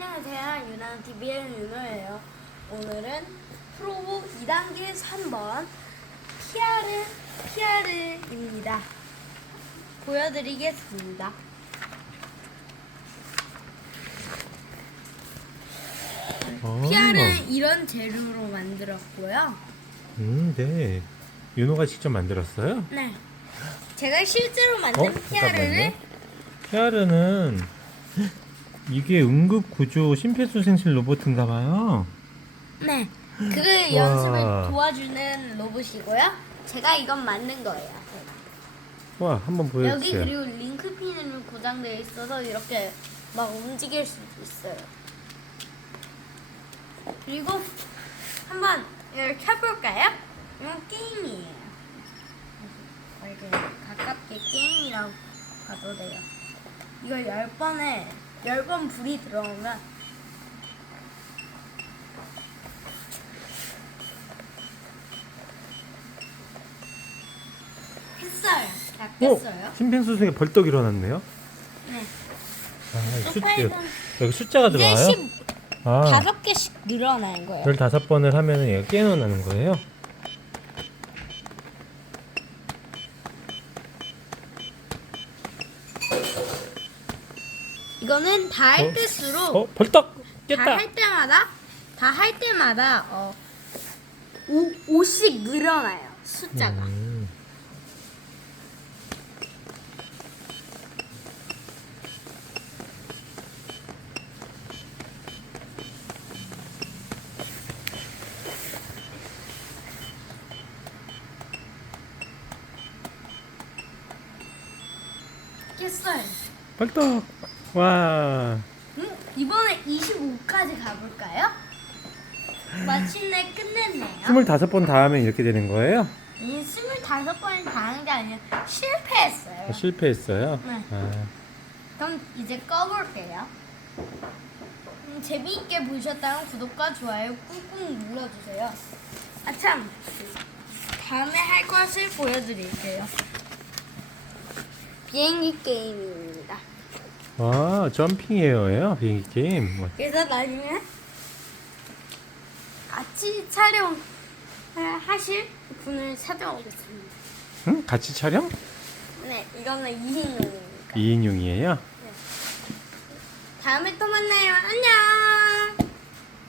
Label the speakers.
Speaker 1: 안녕하세요. 유나TV의 윤호예요. 오늘은 프로보 2단계 3번 피아르 피아르입니다. 보여드리겠습니다.
Speaker 2: 아,
Speaker 1: 피아르 이런 재료로 만들었고요.
Speaker 2: 음, 네. 윤호가 직접 만들었어요?
Speaker 1: 네. 제가 실제로 만든
Speaker 2: 어?
Speaker 1: 피아르를
Speaker 2: 잠깐만요. 피아르는 이게 응급 구조 심폐소생실 로봇인가 봐요.
Speaker 1: 네. 그
Speaker 2: 와.
Speaker 1: 연습을 도와주는 로봇이고요. 제가 이건 만든 거예요.
Speaker 2: 와, 한번
Speaker 1: 여기
Speaker 2: 보여주세요.
Speaker 1: 그리고 링크핀으로 고장되어 있어서 이렇게 막 움직일 수 있어요. 그리고 한번 이렇게 해볼까요? 이건 게임이에요. 이렇게 가깝게 게임이라고 봐도 돼요. 이거 열 번에 열 번 불이 들어오면 어?
Speaker 2: 심폐소생이 벌떡 일어났네요.
Speaker 1: 네.
Speaker 2: 아, 숫,
Speaker 1: 소파에는
Speaker 2: 여기 숫자가
Speaker 1: 이제
Speaker 2: 들어와요?
Speaker 1: 10
Speaker 2: 아,
Speaker 1: 다섯 개씩 늘어나는 거예요.
Speaker 2: 15번을 하면은 얘가 깨어나는 거예요?
Speaker 1: 이거는 다 할
Speaker 2: 어?
Speaker 1: 때수록
Speaker 2: 어, 벌떡
Speaker 1: 다
Speaker 2: 깼다.
Speaker 1: 할 때마다 다 할 때마다 어 5, 5씩 늘어나요. 숫자가.
Speaker 2: 음.
Speaker 1: 깼어요.
Speaker 2: 벌떡. 와.
Speaker 1: 음, 이번에 25까지 가볼까요? 마침내 끝냈네요.
Speaker 2: 25번 다 하면 이렇게 되는 거예요?
Speaker 1: 이 25번이 다한게 아니라 실패했어요.
Speaker 2: 아, 실패했어요?
Speaker 1: 네.
Speaker 2: 아,
Speaker 1: 그럼 이제 꺼볼게요. 음, 재미있게 보셨다면 구독과 좋아요 꾹꾹 눌러주세요. 아참 다음에 할 것을 보여드릴게요. 비행기 게임입니다.
Speaker 2: 아 점핑 에어예요 비행기 게임. 뭐,
Speaker 1: 그래서 나중에 같이 촬영 하실 분을 찾아오겠습니다.
Speaker 2: 응? 같이 촬영?
Speaker 1: 네, 이거는 2인용이니까.
Speaker 2: 2인용이에요?
Speaker 1: 다음에 또 만나요. 안녕.